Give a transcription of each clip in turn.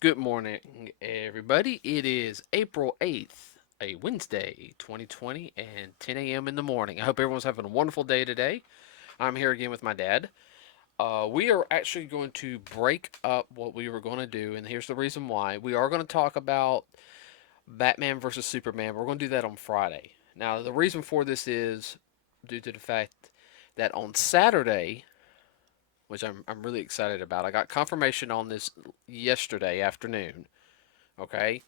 Good morning, everybody. It is April 8th, a Wednesday, 2020, and 10 a.m. in the morning. I hope everyone's having a wonderful day today. I'm here again with my dad. We are actually going to break up what we were going to do, and here's the reason why. We are going to talk about Batman versus Superman. We're going to do that on Friday. Now, the reason for this is due to the fact that on Saturday, which I'm really excited about, I got confirmation on this yesterday afternoon. Okay,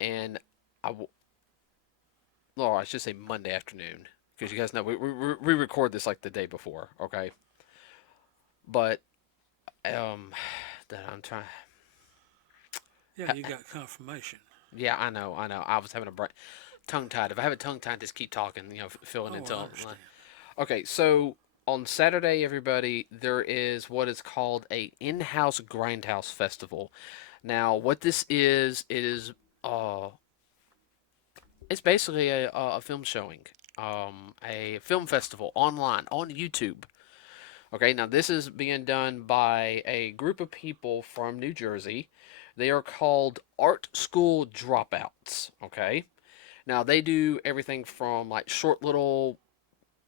and I, well, I should say Monday afternoon because you guys know we record this like the day before. Okay, but um, that I'm trying. Yeah, you got confirmation. Yeah, I know. I was having a tongue tied. If I have a tongue tied, just keep talking. Filling Oh, I until. understand. Okay, so on Saturday, everybody, there is what is called a in-house grindhouse festival. Now, what this is, it is it's basically a film showing, a film festival online on YouTube. Okay, now this is being done by a group of people from New Jersey. They are called Art School Dropouts. Okay, now they do everything from like short little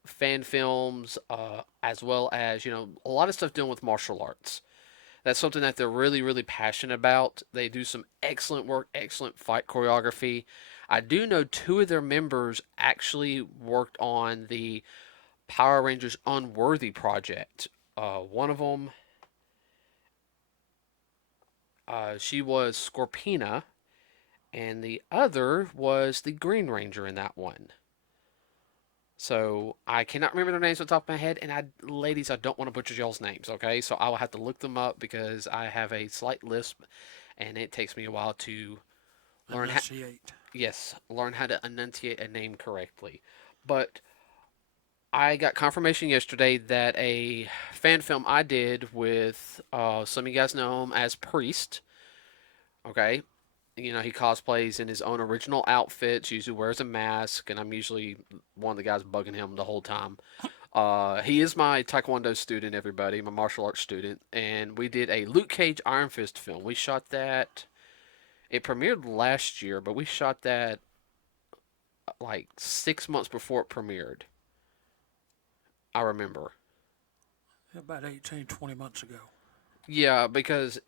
fan films, as well as a lot of stuff dealing with martial arts. That's something that they're really, really passionate about. They do some excellent work, excellent fight choreography. I do know two of their members actually worked on the Power Rangers Unworthy project. One of them, she was Scorpina, and the other was the Green Ranger in that one. So I cannot remember their names on the top of my head, and ladies, I don't want to butcher y'all's names. Okay, so I will have to look them up because I have a slight lisp, and it takes me a while to learn how. Enunciate. Yes, learn how to enunciate a name correctly. But I got confirmation yesterday that a fan film I did with some of you guys know him as Priest. Okay, he cosplays in his own original outfits. Usually wears a mask, and I'm usually one of the guys bugging him the whole time. He is my Taekwondo student, everybody, my martial arts student, and we did a Luke Cage Iron Fist film. We shot that. It premiered last year, but we shot that like 6 months before it premiered. I remember. About 18, 20 months ago. Yeah, because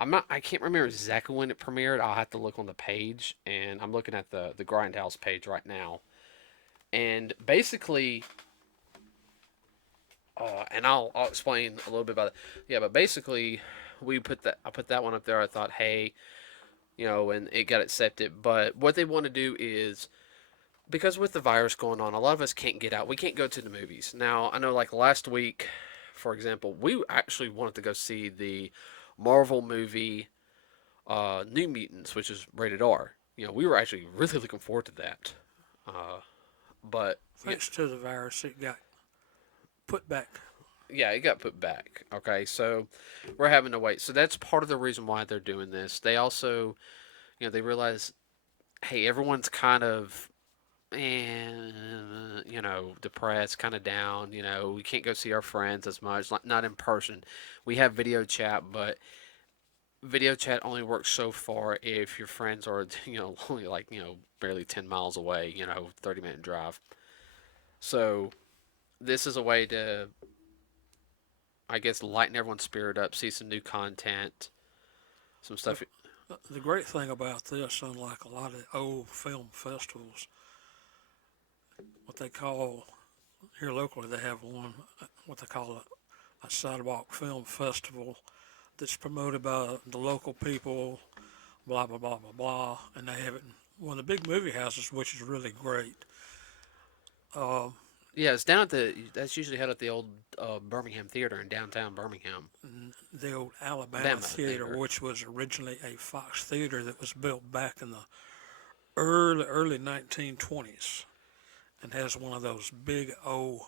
I'm not. I can't remember exactly when it premiered. I'll have to look on the page, and I'm looking at the Grindhouse page right now. And basically, and I'll explain a little bit about it. Yeah, but basically, I put that one up there. I thought, hey, and it got accepted. But what they want to do is because with the virus going on, a lot of us can't get out. We can't go to the movies. Now, I know like last week, for example, we actually wanted to go see the Marvel movie New Mutants, which is rated R. We were actually really looking forward to that. Uh, but yeah, Thanks to the virus, it got put back. yeah, it got put back. Okay, so we're having to wait. So that's part of the reason why they're doing this. They also, they realize, hey, everyone's kind of and depressed, kind of down. We can't go see our friends as much, like not in person. We have video chat, but video chat only works so far if your friends are only like barely 10 miles away. 30-minute drive. So this is a way to, I guess, lighten everyone's spirit up, see some new content, some The, stuff. the great thing about this, unlike a lot of the old film festivals, what they call here locally, they have one, what they call a sidewalk film festival that's promoted by the local people, blah, blah, blah, blah, blah. And they have it in one of the big movie houses, which is really great. Uh, Yeah, it's down at the. That's usually held at the old Birmingham Theater in downtown Birmingham. the old Alabama Bama Theater, Theater. which was originally a Fox Theater that was built back in the early 1920s, and has one of those big old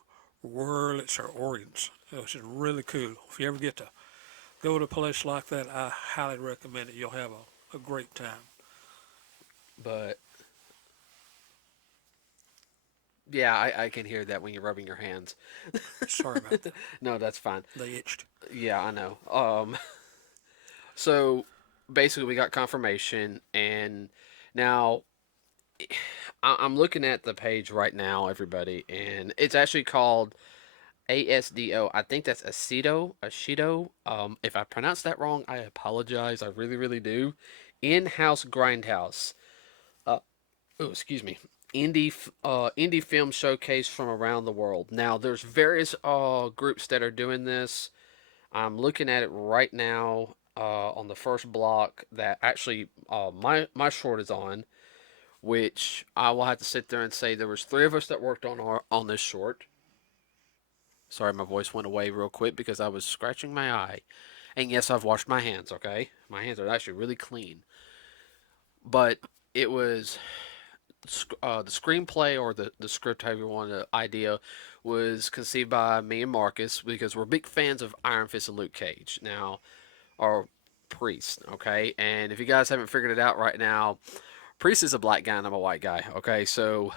Wurlitzer organs, which is really cool. If you ever get to go to a place like that, I highly recommend it. You'll have a great time. But yeah, I can hear that when you're rubbing your hands. Sorry about that. No, that's fine. They itched. Yeah, I know. So basically we got confirmation, and now I'm looking at the page right now, everybody, and it's actually called ASDO. I think that's Ashido. If I pronounce that wrong, I apologize. I really, really do. In-house grindhouse. Uh, oh, excuse me. Indie film showcase from around the world. Now, there's various groups that are doing this. I'm looking at it right now on the first block that actually my short is on, which I will have to sit there and say there was three of us that worked on this short. Sorry, my voice went away real quick because I was scratching my eye. And yes, I've washed my hands, okay? My hands are actually really clean. But it was the screenplay or the script, however you want, the idea was conceived by me and Marcus because we're big fans of Iron Fist and Luke Cage. Now, or Priest, okay? And if you guys haven't figured it out right now, Priest is a black guy and I'm a white guy, okay? So,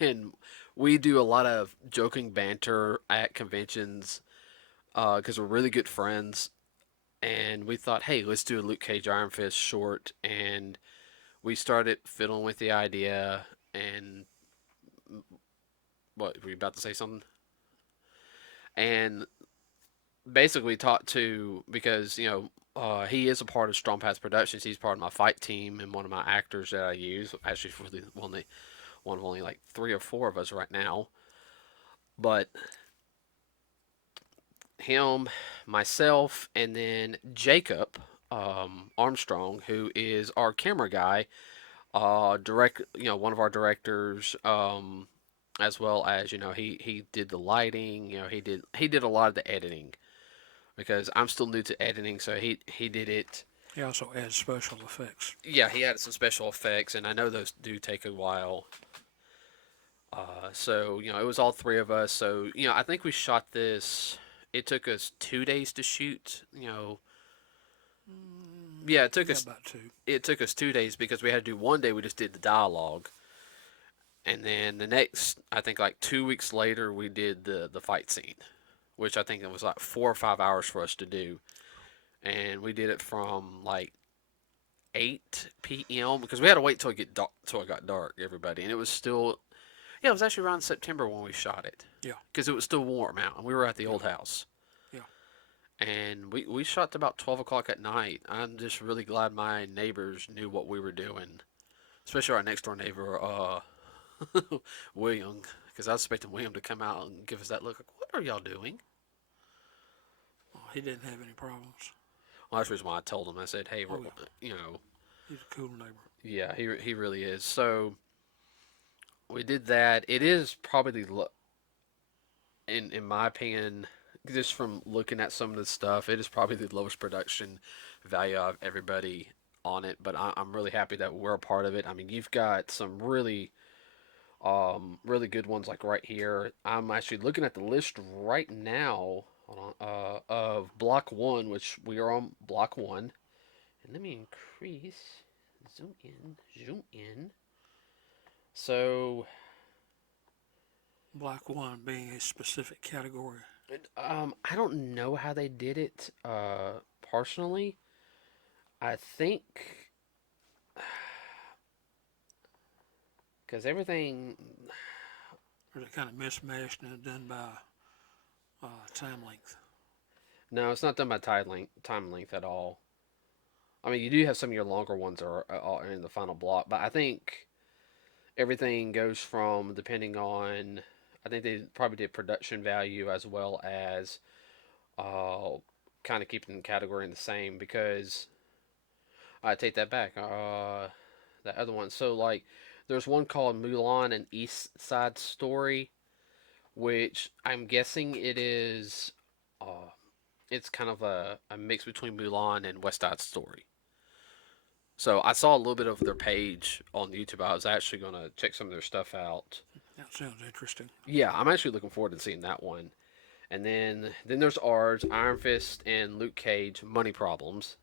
and we do a lot of joking banter at conventions because we're really good friends. And we thought, hey, let's do a Luke Cage Iron Fist short. And we started fiddling with the idea. And what, were you about to say something? And basically, we talked to, because, he is a part of Strong Path Productions. He's part of my fight team and one of my actors that I use. Actually, for the one of only like three or four of us right now. But him, myself, and then Jacob Armstrong, who is our camera guy, one of our directors, as well as he did the lighting. He did a lot of the editing because I'm still new to editing, so he did it. He also adds special effects. Yeah, he added some special effects, and I know those do take a while. So it was all three of us. So I think we shot this. It took us 2 days to shoot. Yeah, Yeah, about two. it took us 2 days because we had to do one day. We just did the dialogue, and then the next, I think like 2 weeks later, we did the fight scene, which I think it was like 4 or 5 hours for us to do, and we did it from like 8 p.m. because we had to wait till it got dark, everybody, and it was still. Yeah, it was actually around September when we shot it Yeah, because it was still warm out, and we were at the yeah, old house. yeah. And we shot to about 12 o'clock at night. I'm just really glad my neighbors knew what we were doing, especially our next door neighbor, William, because I was expecting William to come out and give us that look like, what are y'all doing? Oh, he didn't have any problems. Well, that's the reason why I told him. I said, hey, Oh, yeah. you know, He's a cool neighbor. yeah, he really is. So we did that. It is probably in my opinion, just from looking at some of the stuff, it is probably the lowest production value of everybody on it. But I'm really happy that we're a part of it. I mean, you've got some really good ones like right here. I'm actually looking at the list right now. Hold on, of block one, which we are on block one. And let me increase, zoom in. So, Black one being a specific category. I don't know how they did it. Personally, I think because everything. Or is it kind of mismatched and done by time length? No, it's not done by time length at all. I mean, you do have some of your longer ones are in the final block, but I think everything goes from depending on. I think they probably did production value as well as uh, kind of keeping the category in the same because I take that back. That other one. So like, there's one called Mulan and East Side Story, which I'm guessing it is. It's kind of a mix between Mulan and West Side Story. So I saw a little bit of their page on YouTube. I was actually gonna check some of their stuff out. That sounds interesting. Yeah, I'm actually looking forward to seeing that one. And then there's ours, Iron Fist and Luke Cage, Money Problems,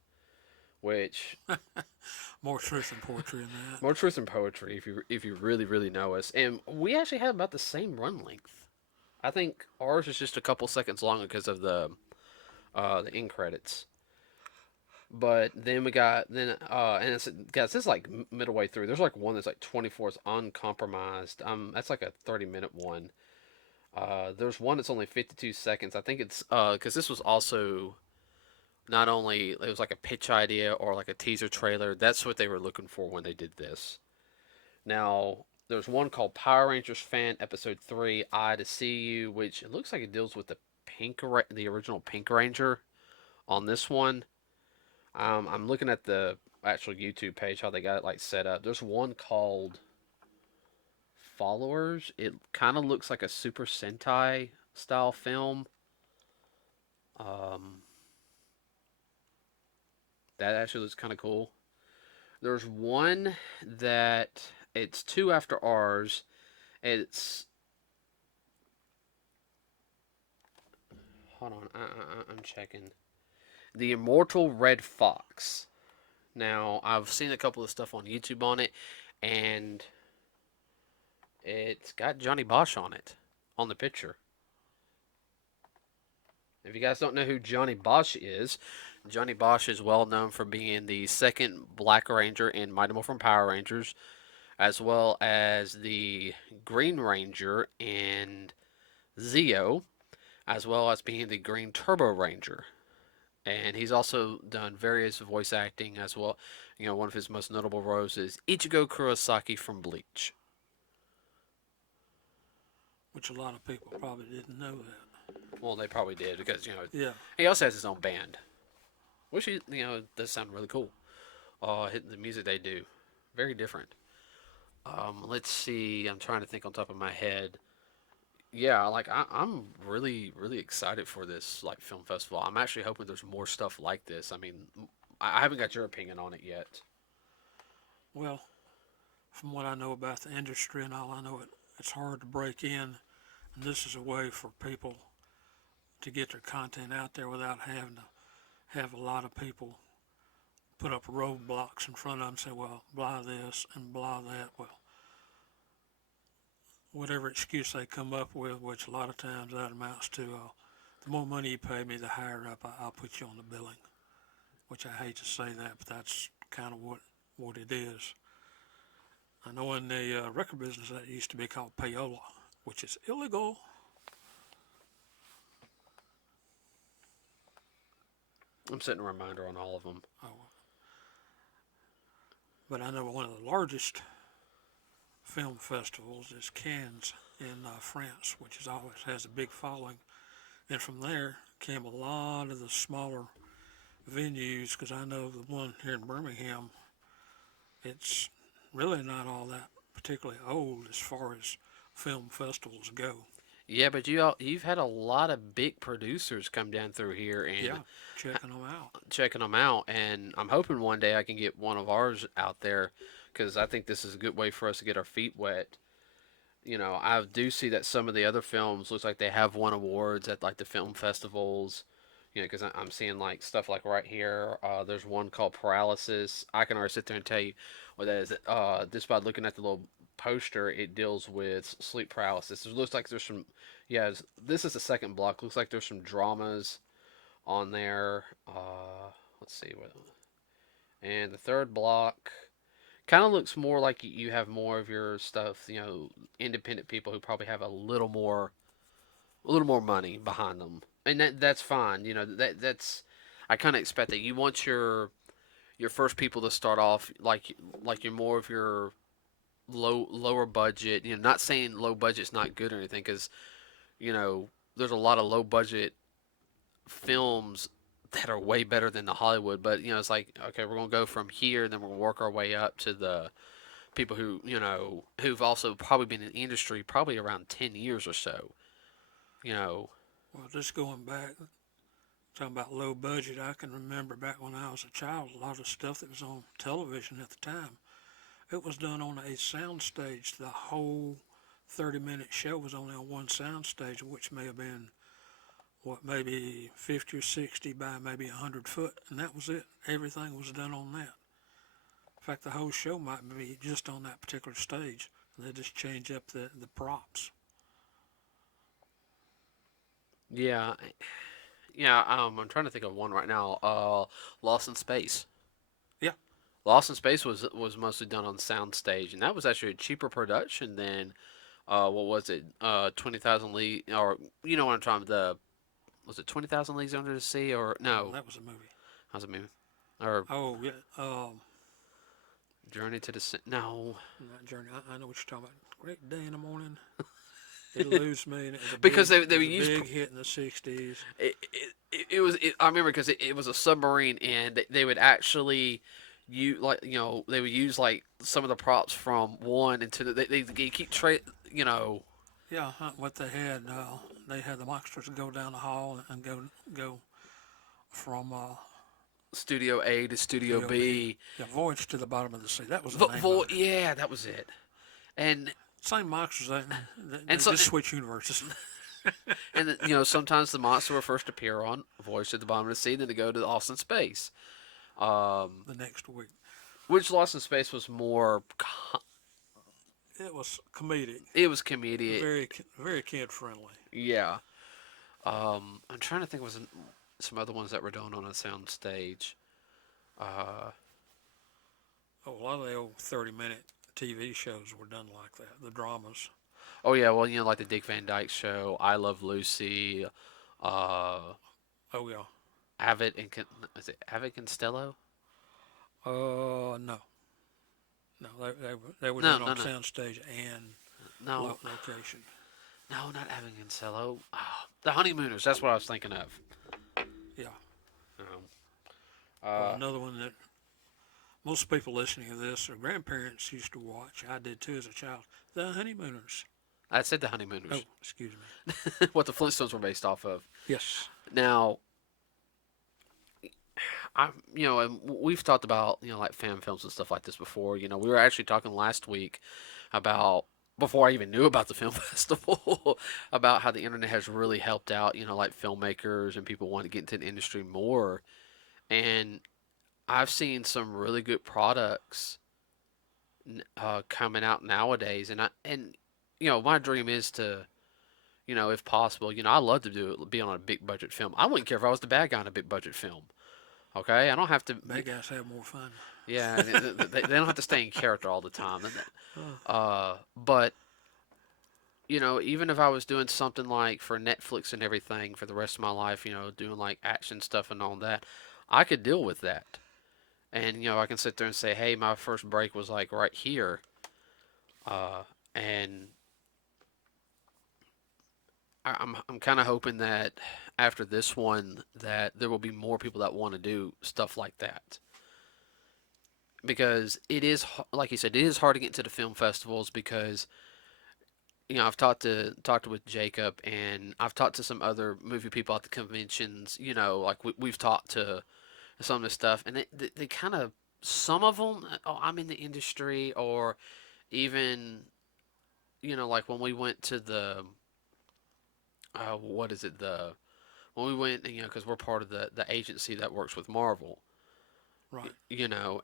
which More truth than poetry in that. more truth than poetry if you really really know us. And we actually have about the same run length. I think ours is just a couple seconds longer because of the end credits. But then we got and it's guys, this is like middle way through. There's like one that's like 24 is uncompromised. That's like a 30-minute one. There's one that's only 52 seconds. I think it's because this was also not only it was like a pitch idea or like a teaser trailer. That's what they were looking for when they did this. Now there's one called Power Rangers Fan Episode 3, I to See You, which it looks like it deals with the original Pink Ranger on this one. I'm looking at the actual YouTube page how they got it like set up. There's one called Followers. It kind of looks like a Super Sentai style film. Um, that actually looks kind of cool. There's one that it's two after ours. It's hold on, I'm checking. The Immortal Red Fox. Now I've seen a couple of stuff on YouTube on it, and it's got Johnny Bosch on it on the picture. If you guys don't know who Johnny Bosch is, Johnny Bosch is well known for being the second Black Ranger in Mighty Morphin Power Rangers, as well as the Green Ranger in Zeo, as well as being the Green Turbo Ranger. And he's also done various voice acting as well. You know, one of his most notable roles is Ichigo Kurosaki from Bleach. which a lot of people probably didn't know that. Well, they probably did because Yeah, he also has his own band, which does sound really cool. The music they do, very different. Let's see. I'm trying to think on top of my head. Yeah, like I'm really really excited for this like film festival. I'm actually hoping there's more stuff like this. I mean, I haven't got your opinion on it yet. well, from what I know about the industry and all, I know it's hard to break in, and this is a way for people to get their content out there without having to have a lot of people put up roadblocks in front of them and say, well, blah this and blah that. Well, whatever excuse they come up with, which a lot of times that amounts to, the more money you pay me, the higher up I'll put you on the billing. Which I hate to say that, but that's kind of what it is. I know in the record business that used to be called payola, which is illegal. I'm setting a reminder on all of them. Oh, but I know one of the largest film festivals is Cannes in France, which is always has a big following. And from there came a lot of the smaller venues, because I know the one here in Birmingham, it's really not all that particularly old as far as film festivals go. Yeah, but you've had a lot of big producers come down through here and Yeah, checking them out. checking them out, and I'm hoping one day I can get one of ours out there because I think this is a good way for us to get our feet wet. I do see that some of the other films looks like they have won awards at like the film festivals. Because I'm seeing like stuff like right here. There's one called Paralysis. I can already sit there and tell you what that is. Just by looking at the little poster, it deals with sleep paralysis. It looks like there's some. Yeah, this is the second block. Looks like there's some dramas on there. Let's see what. And the third block kind of looks more like you have more of your stuff. Independent people who probably have a little more money behind them, and that's fine. That's I kind of expect that. You want your first people to start off like you're more of your lower budget. Not saying low budget's not good or anything, because there's a lot of low budget films that are way better than the Hollywood. But it's like, okay, we're gonna go from here, and then we're gonna work our way up to the people who've also probably been in the industry probably around 10 years or so. You know, Well, just going back, talking about low budget, I can remember back when I was a child, a lot of stuff that was on television at the time, it was done on a sound stage. The whole 30-minute show was only on one sound stage, which may have been, maybe 50 or 60 by maybe 100 foot, and that was it. Everything was done on that. In fact, the whole show might be just on that particular stage. They just change up the props. yeah, Yeah, I'm trying to think of one right now. Lost in Space. Yeah, Lost in Space was mostly done on soundstage, and that was actually a cheaper production than what was it? 20,000 Leagues, or you know what I'm trying the was it 20,000 Leagues Under the Sea, or no? that was a movie. How's it movie? Or Oh yeah, Journey to the no, not Journey. I know what you're talking about. Great Day in the Morning. It'll lose me, and it was a because big, they it would was a use big hit in the '60s. I remember because it was a submarine, and they would actually you like they would use like some of the props from one into they keep you know Yeah, what they had the monsters go down the hall and go from Studio A to Studio Studio B. B. Yeah, Voyage to the Bottom of the Sea. That was the name of it. Yeah, that was it. And Same monsters. They and so just switch universes. sometimes the monster will first appear on Voyage to the Bottom of the Sea, then to go to Lost in Space. Um, The next week, which Lost in Space was more, it was comedic, it was comedic. very kid friendly. Yeah. I'm trying to think of some other ones that were done on a sound stage. Uh, Oh, a lot of the old 30-minute TV shows were done like that. The dramas. oh yeah, well like the Dick Van Dyke Show, I Love Lucy, uh, Oh yeah. Avid and is it Avid Costello? No, no, they were No, done no, on no, soundstage and no, location. no, not Avid Costello. Oh, the Honeymooners. That's what I was thinking of. Yeah. Um, Well, uh, another one that most people listening to this, their grandparents used to watch. I did too as a child. The Honeymooners. I said the Oh, Honeymooners. excuse me. What the Flintstones were based off of. Yes. Now, and we've talked about like fan films and stuff like this before. We were actually talking last week about before I even knew about the film festival about how the internet has really helped out. Like filmmakers and people wanting to get into the industry more. And I've seen some really good products coming out nowadays, and my dream is to if possible, I love to be on a big budget film. I wouldn't care if I was the bad guy in a big budget film. Okay, I don't have to. Bad guys have more fun. Yeah, they don't have to stay in character all the time. Uh, But even if I was doing something like for Netflix and everything for the rest of my life, doing like action stuff and all that, I could deal with that. And I can sit there and say, hey, my first break was like right here, and I'm kind of hoping that after this one that there will be more people that want to do stuff like that because it is like you said, it is hard to get into the film festivals because I've talked with Jacob, and I've talked to some other movie people at the conventions. Like we've talked to some of this stuff, and they kind of some of them. Oh, I'm in the industry, or even like when we went to the what is it the when we went, because we're part of the agency that works with Marvel, right.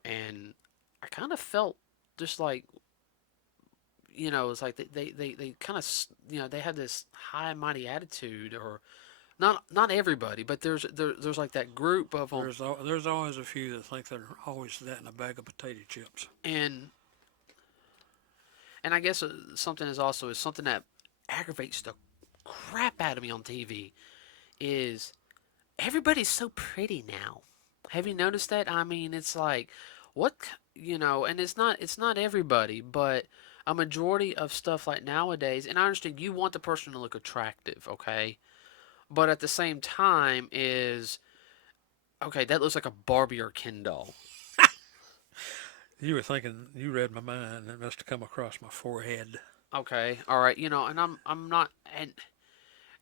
and I kind of felt just like it's like they kind of they have this high and mighty attitude, or not everybody, but there's like that group of them, There's always a few that think they're always that in a bag of potato chips. and I guess something is something that aggravates the crap out of me on TV is everybody's so pretty now. Have you noticed that? I mean, it's like what and it's not everybody, but a majority of stuff like nowadays. And I understand you want the person to look attractive, okay? But at the same time, is okay. That looks like a Barbie or Ken doll. You were thinking, you read my mind. It must have come across my forehead. Okay, all right, and I'm not, and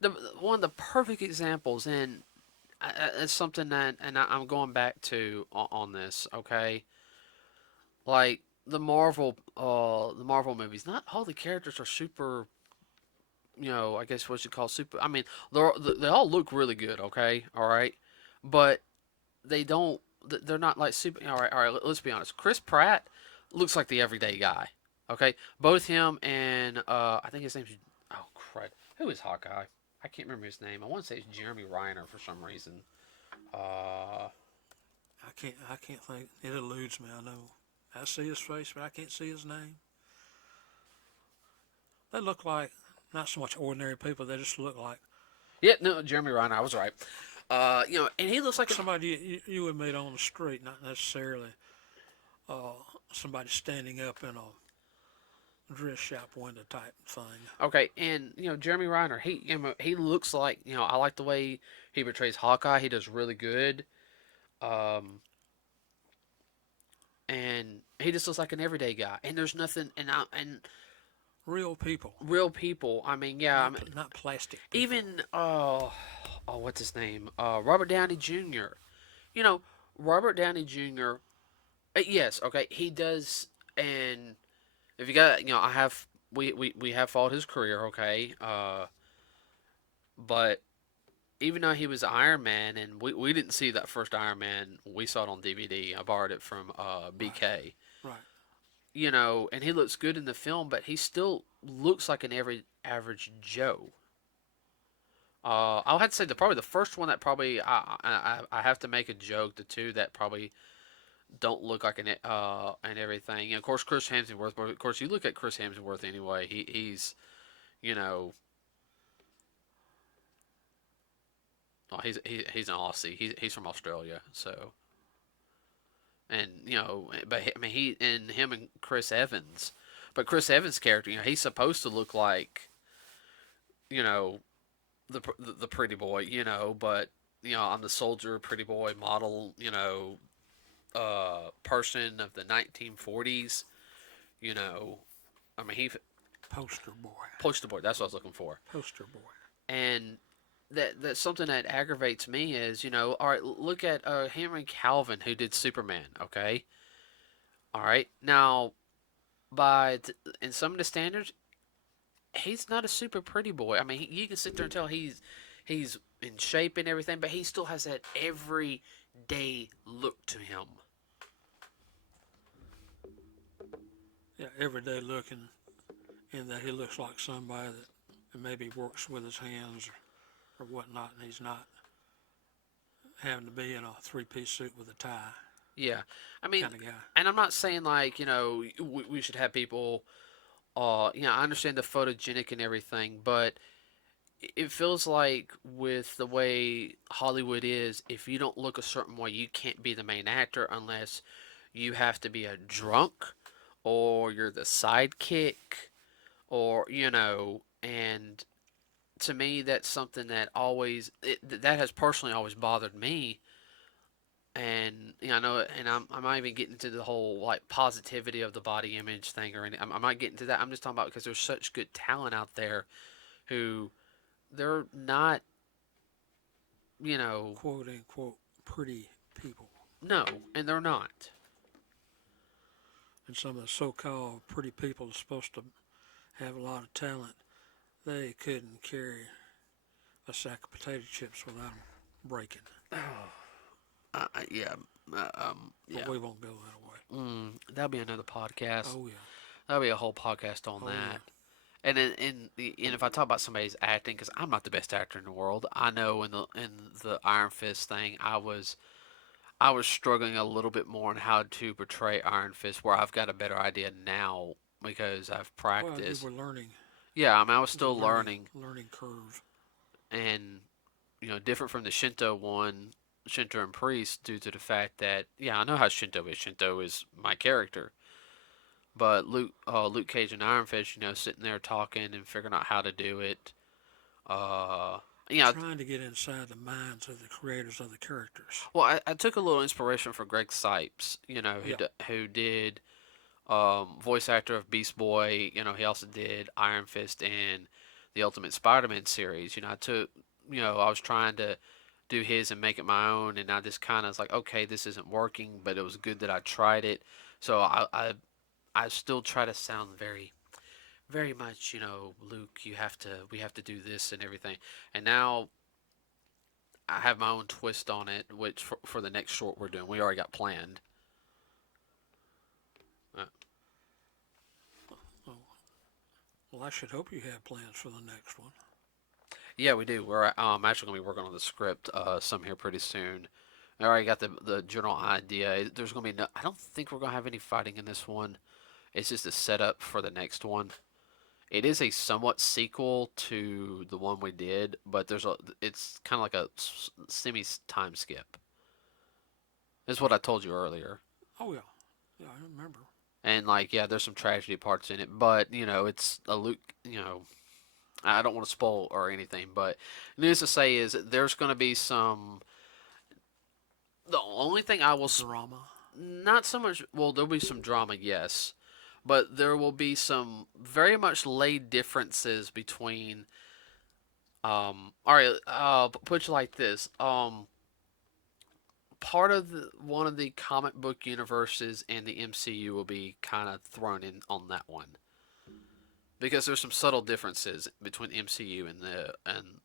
the one of the perfect examples, and it's something that, and I'm going back to on this, okay, like the Marvel movies. Not all the characters are super, I guess what you call super. I mean, they all look really good, okay, all right, but they don't. They're not like super. All right. Let's be honest. Chris Pratt looks like the everyday guy. Okay, both him and I think his name's oh crud. Who is Hawkeye? I can't remember his name. I want to say it's Jeremy Reiner for some reason. Uh, I can't think. It eludes me. I know. I see his face, but I can't see his name. They look like not so much ordinary people. They just look like yeah, no, Jeremy Reiner. I was right. And he looks like an somebody you would meet on the street, not necessarily uh, somebody standing up in a dress shop window type thing. okay, and Jeremy Reiner. He looks like I like the way he portrays Hawkeye. He does really good. Um, and he just looks like an everyday guy. And there's nothing, and Real people, real people. I mean, yeah, I mean, not plastic people. even what's his name? Robert Downey Jr. You know, Robert Downey Jr. Yes, okay, he does. And if you got, I have we have followed his career, okay. But even though he was Iron Man, and we didn't see that first Iron Man, we saw it on DVD. I borrowed it from Right, BK. right. And he looks good in the film, but he still looks like an every average Joe. I'll have to say probably the first one that probably I have to make a joke. The two that probably don't look like an and everything. And of course, Chris Hemsworth. But of course, you look at Chris Hemsworth anyway. He's you know he's an Aussie. He's from Australia. So and but I mean him and Chris Evans. But Chris Evans' character, he's supposed to look like you know the pretty boy, but I'm the soldier, pretty boy model, person of the 1940s. You know, I mean he Poster boy, poster boy. That's what I was looking for. poster boy. And that's something that aggravates me is all right. Look at Henry Calvin who did Superman. Okay, all right. Now in some of the standards, he's not a super pretty boy. I mean, you can sit there and tell he's in shape and everything, but he still has that everyday look to him. Yeah, everyday looking in that he looks like somebody that maybe works with his hands or whatnot, and he's not having to be in a three-piece suit with a tie Yeah, I mean, kind of guy. and I'm not saying like we should have people. I understand the photogenic and everything, but it feels like with the way Hollywood is, if you don't look a certain way, you can't be the main actor unless you have to be a drunk or you're the sidekick or and to me that's something that that has personally always bothered me. And I know, and I'm not even getting into the whole like positivity of the body image thing or anything. I'm not getting to that. I'm just talking about because there's such good talent out there who they're not, you know, Quote unquote pretty people. no, and they're not. And some of the so-called pretty people are supposed to have a lot of talent. They couldn't carry a sack of potato chips without them breaking. Yeah, But yeah. we won't go that way. That'll be another podcast. Oh yeah. That'll be a whole podcast on Oh that. yeah. And if I talk about somebody's acting, because I'm not the best actor in the world, I know in the Iron Fist thing, I was struggling a little bit more on how to portray Iron Fist, where I've got a better idea now because I've Well, you practiced. were learning. Yeah, I mean, I was It was a still learning, learning curve. and different from the Shinto one, Shinto and Priest, due to the fact that yeah, I know how Shinto is. Shinto is my character, but Luke Cage and Iron Fist, sitting there talking and figuring out how to do it. Uh, yeah, Trying to get inside the minds of the creators of the characters. well, I took a little inspiration from Greg Sipes, Yeah. who did voice actor of Beast Boy. He also did Iron Fist and the Ultimate Spider-Man series. I was trying to do his and make it my own, and I just kind of was like, okay, this isn't working, but it was good that I tried it. So I still try to sound very, very much, Luke, we have to do this and everything. And now I have my own twist on it, which for the next short we're doing, we already got planned. Uh, Oh, well, I should hope you have plans for the next one. Yeah, we do. We're actually gonna be working on the script some here pretty soon. I already got the general idea. There's gonna be no. I don't think we're gonna have any fighting in this one. It's just a setup for the next one. It is a somewhat sequel to the one we did, but there's a. It's kind of like a semi time skip. Is what I told you earlier. Oh yeah, yeah, I remember. And like, yeah, there's some tragedy parts in it, but it's a Luke. I don't want to spoil or anything, but needless to say is there's going to be some. The only thing I will Drama. not so much. Well, there'll be some drama, yes, but there will be some very much laid differences between. All right. Put you like this. Part of one of the comic book universes and the MCU will be kind of thrown in on that one because there's some subtle differences between MCU and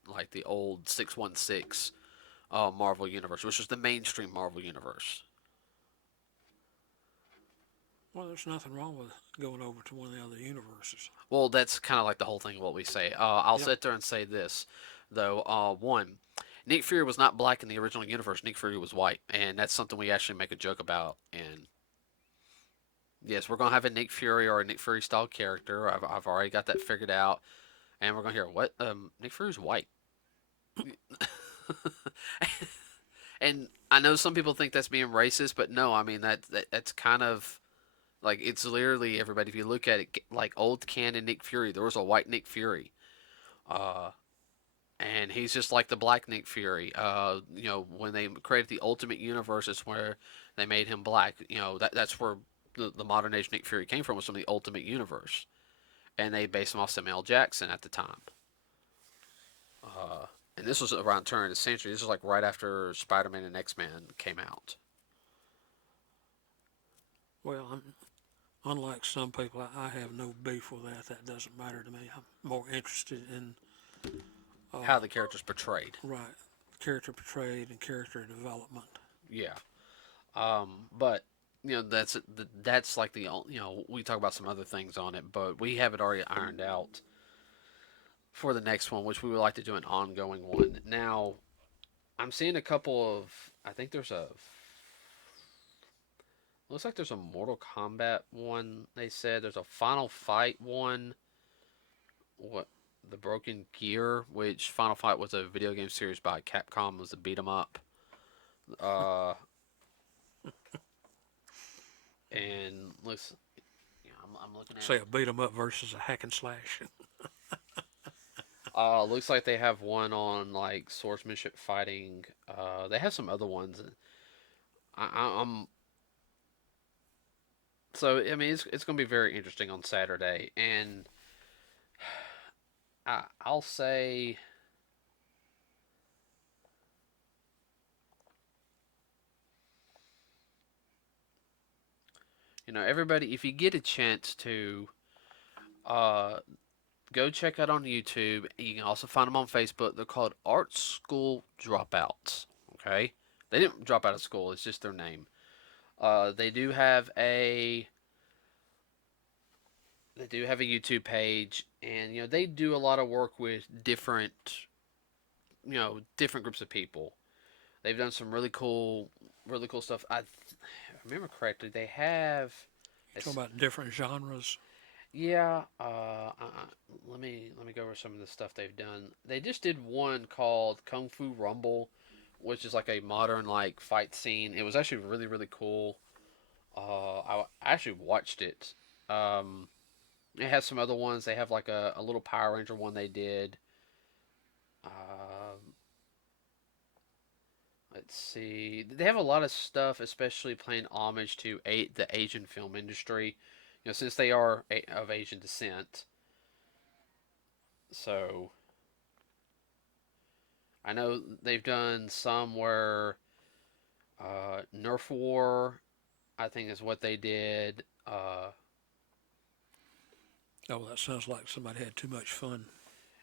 like the old 616 Marvel universe, which is the mainstream Marvel universe. Well, there's nothing wrong with going over to one of the other universes. Well, that's kind of like the whole thing of what we say. I'll Yep. sit there and say this though. One, Nick Fury was not black in the original universe. Nick Fury was white, and that's something we actually make a joke about. And yes, we're gonna have a Nick Fury or a Nick Fury style character. I've already got that figured out, and we're gonna hear what Nick Fury's white. And I know some people think that's being racist, but no, I mean that's kind of like it's literally everybody. If you look at it, like old canon Nick Fury, there was a white Nick Fury, uh, and he's just like the black Nick Fury. When they created the Ultimate Universe, it's where they made him black. That's where the modern age Nick Fury came from was from the Ultimate Universe, and they based him off Samuel Jackson at the time. And this was around turn of the century. This was like right after Spider-Man and X-Men came out. Well, unlike some people, I have no beef with that. That doesn't matter to me. I'm more interested in How the character's portrayed. right character portrayed and character development. Yeah. But that's like the we talk about some other things on it, but we have it already ironed out for the next one, which we would like to do an ongoing one. Now, I'm seeing a couple of. I think there's a. Looks like there's a Mortal Kombat one. They said there's a Final Fight one. What the Broken Gear, which Final Fight was a video game series by Capcom, was a beat 'em up. Uh, and looks, I'm looking at Say it. a beat 'em up versus a hack and slash. Looks like they have one on like swordsmanship fighting. They have some other ones. I'm so I mean it's gonna be very interesting on Saturday, and I'll say everybody if you get a chance to uh go check out on YouTube. You can also find them on Facebook. They're called Art School Dropouts. Okay, they didn't drop out of school. It's just their name. They do have a YouTube page, and they do a lot of work with different groups of people. They've done some really cool stuff. If I remember correctly, they have. You talk about different genres. Yeah. Let me go over some of the stuff they've done. They just did one called Kung Fu Rumble, which is like a modern like fight scene. It was actually really really cool. I actually watched it. Um, it has some other ones. They have like a little Power Ranger one they did. Let's see. They have a lot of stuff, especially paying homage to the Asian film industry. Since they are of Asian descent. So I know they've done some where Nerf War, I think is what they did. Oh, that sounds like somebody had too much fun.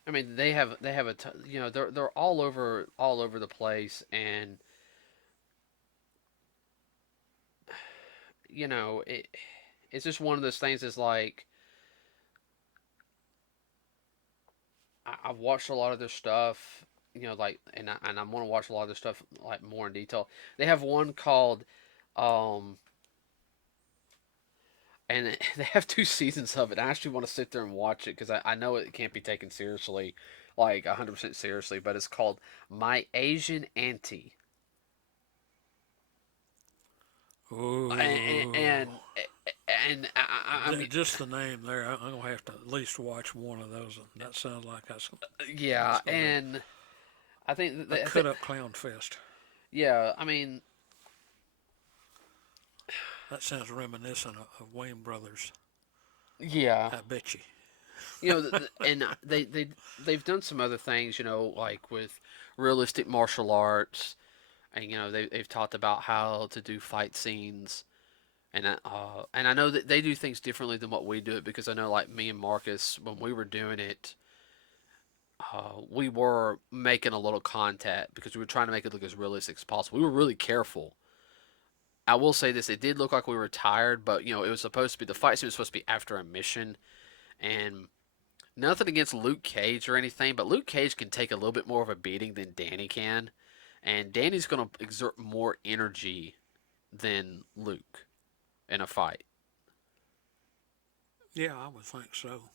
I mean, they have they're all over the place, and it's just one of those things. Is like I've watched a lot of their stuff. Like, and I'm gonna watch a lot of their stuff like more in detail. They have one called, um, and they have two seasons of it. I actually want to sit there and watch it because I know it can't be taken seriously, like 100% seriously. But it's called My Asian Auntie, and Oh, and, and I mean, just the name there. I'm gonna have to at least watch one of those. That sounds like yeah, that's gonna be and I think a that, cut up clown fest. yeah, I mean, That sounds reminiscent of Wayne Brothers. yeah, I bet you. and they've done some other things, like with realistic martial arts, and they've talked about how to do fight scenes, and I know that they do things differently than what we do it because I know like me and Marcus when we were doing it, we were making a little contact because we were trying to make it look as realistic as possible. We were really careful. I will say this: it did look like we were tired, but it was supposed to be the fight scene was supposed to be after a mission, and nothing against Luke Cage or anything, but Luke Cage can take a little bit more of a beating than Danny can, and Danny's going to exert more energy than Luke in a fight. Yeah, I would think so.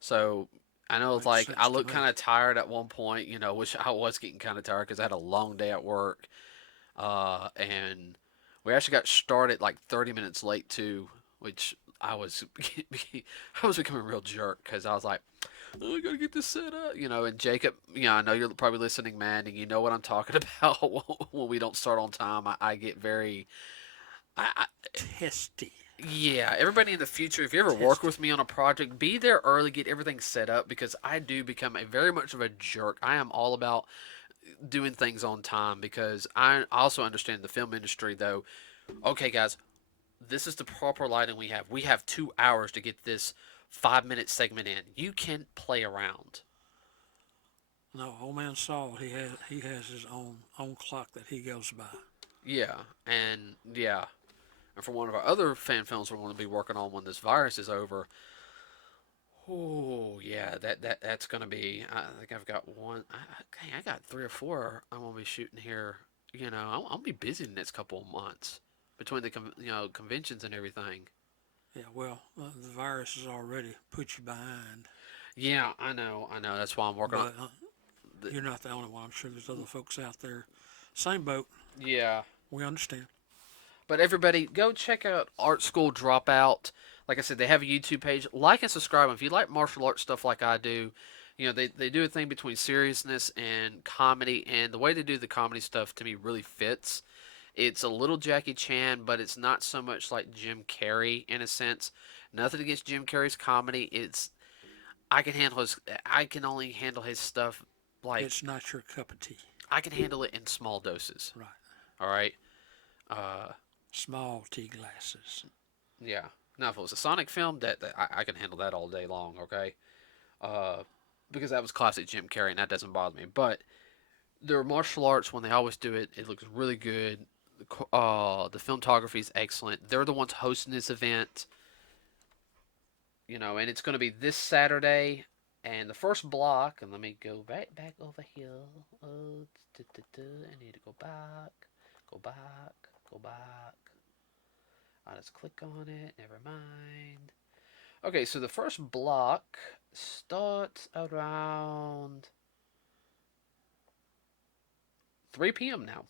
So I know, Makes like, I sense to look me. kind of tired at one point, which I was getting kind of tired because I had a long day at work, and we actually got started like 30 minutes late too, which I was I was becoming a real jerk because I was like, oh, I gotta get this set up, And Jacob, I know you're probably listening, man, and you know what I'm talking about. When we don't start on time, I get very, I, Testy, yeah. Everybody in the future, if you ever work testy. with me on a project, be there early, get everything set up because I do become a very much of a jerk. I am all about doing things on time because I also understand the film industry though. Okay, guys, this is the proper lighting we have. We have 2 hours to get this 5 minute segment in. You can play around. No, old man Saul. He has his own clock that he goes by. Yeah, and yeah, and for one of our other fan films we're going to be working on when this virus is over. Oh yeah, that's going to be. I think I've got one. I got 3 or 4. I'm going to be shooting here. I'll be busy the next couple of months between the conventions and everything. Yeah, well, the virus has already put you behind, Yeah, I know. That's why I'm working on. but The, you're not the only one. I'm sure there's other folks out there, same boat. yeah, We understand. but everybody, go check out Art School Dropout. Like I said, they have a YouTube page. Like and subscribe if you like martial arts stuff like I do. They do a thing between seriousness and comedy, and the way they do the comedy stuff to me really fits. It's a little Jackie Chan, but it's not so much like Jim Carrey in a sense. Nothing against Jim Carrey's comedy. I can handle his. I can only handle his stuff like It's not your cup of tea. I can handle it in small doses. Right. All right. Uh, Small tea glasses. yeah. Now, if it was a Sonic film, that I can handle that all day long. Okay. Uh, because that was classic Jim Carrey, and that doesn't bother me. But their martial arts, when they always do it, it looks really good. The filmography is excellent. They're the ones hosting this event, and it's going to be this Saturday. And the first block, and let me go back over here. Oh, I need to go back, go back, go back. I'll just click on it. Never mind. Okay, so the first block starts around 3 p.m. now.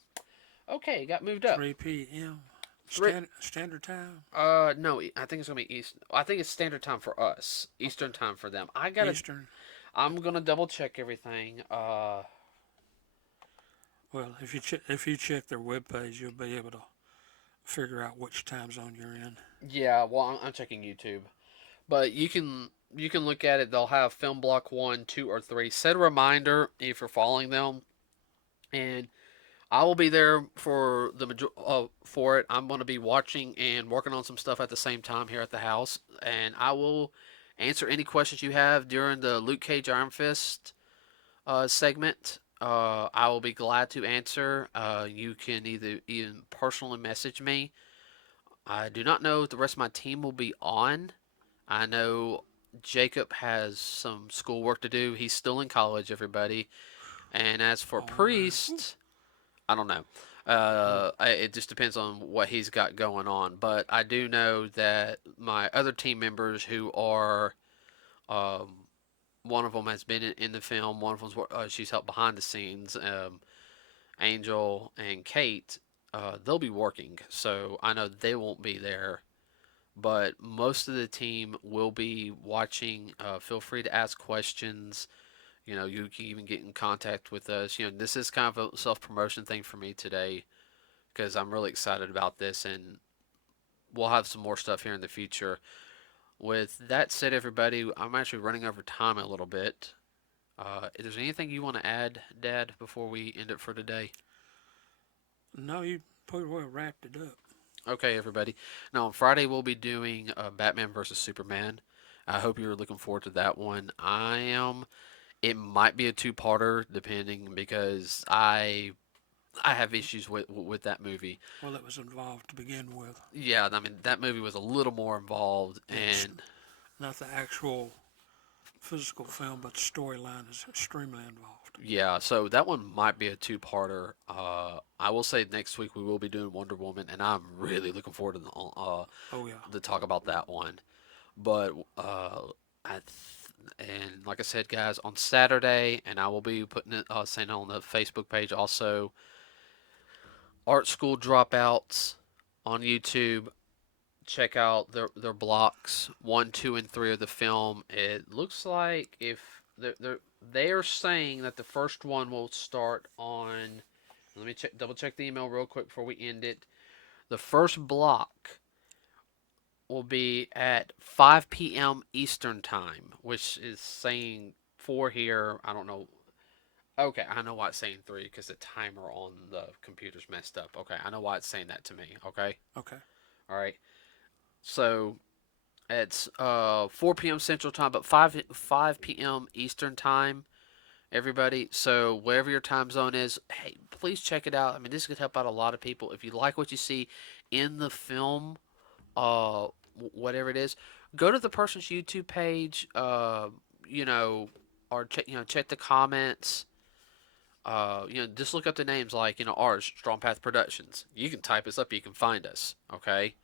Okay, it got moved up. 3 p.m. Three. Standard time. No, I think it's gonna be East. I think it's standard time for us, Eastern time for them. I gotta. Eastern. I'm gonna double check everything. Well, if you check their webpage, you'll be able to figure out which time zone you're in. Yeah. Well, I'm checking YouTube, but you can look at it. They'll have film block 1, 2, or 3. Set a reminder if you're following them, and I will be there for for it. I'm going to be watching and working on some stuff at the same time here at the house, and I will answer any questions you have during the Luke Cage Iron Fist segment. I will be glad to answer. You can either even personally message me. I do not know if the rest of my team will be on. I know. Jacob has some schoolwork to do. He's still in college, everybody. And as for All right. Priest, I don't know. Mm. It just depends on what he's got going on. But I do know that my other team members who are, um, one of them has been in the film. One of them's she's helped behind the scenes. Angel and Kate, they'll be working, so I know they won't be there. But most of the team will be watching. Feel free to ask questions. You can even get in contact with us. This is kind of a self promotion thing for me today because I'm really excited about this, and we'll have some more stuff here in the future. With that said, everybody, I'm actually running over time a little bit. Is there anything you want to add, Dad, before we end it for today? No, you pretty well wrapped it up. Okay, everybody. Now, on Friday, we'll be doing Batman versus Superman. I hope you're looking forward to that one. I am. It might be a two-parter, depending, because I have issues with that movie. Well, it was involved to begin with. Yeah, I mean that movie was a little more involved, It's and not the actual physical film, but the storyline is extremely involved. yeah, so that one might be a two-parter. I will say next week we will be doing Wonder Woman, and I'm really looking forward Oh yeah. to talk about that one. But and like I said, guys, on Saturday, and I will be putting it, saying it on the Facebook page also. Art School Dropouts on YouTube. Check out their blocks 1, 2, and 3 of the film. It looks like if they are saying that the first one will start on. Let me double check the email real quick before we end it. The first block will be at 5 p.m. Eastern Time, which is saying 4 here. I don't know. Okay, I know why it's saying 3 because the timer on the computer's messed up. Okay, I know why it's saying that to me. Okay, Okay. all right. So it's 4 p.m. Central Time, but 5 p.m. Eastern Time. Everybody, so wherever your time zone is, hey, please check it out. I mean, this could help out a lot of people. If you like what you see in the film, uh, whatever it is, go to the person's YouTube page. You know, or check the comments. Just look up the names like ours, Strong Path Productions. You can type us up, you can find us. Okay.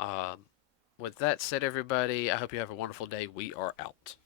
Um, with that said, everybody, I hope you have a wonderful day. We are out.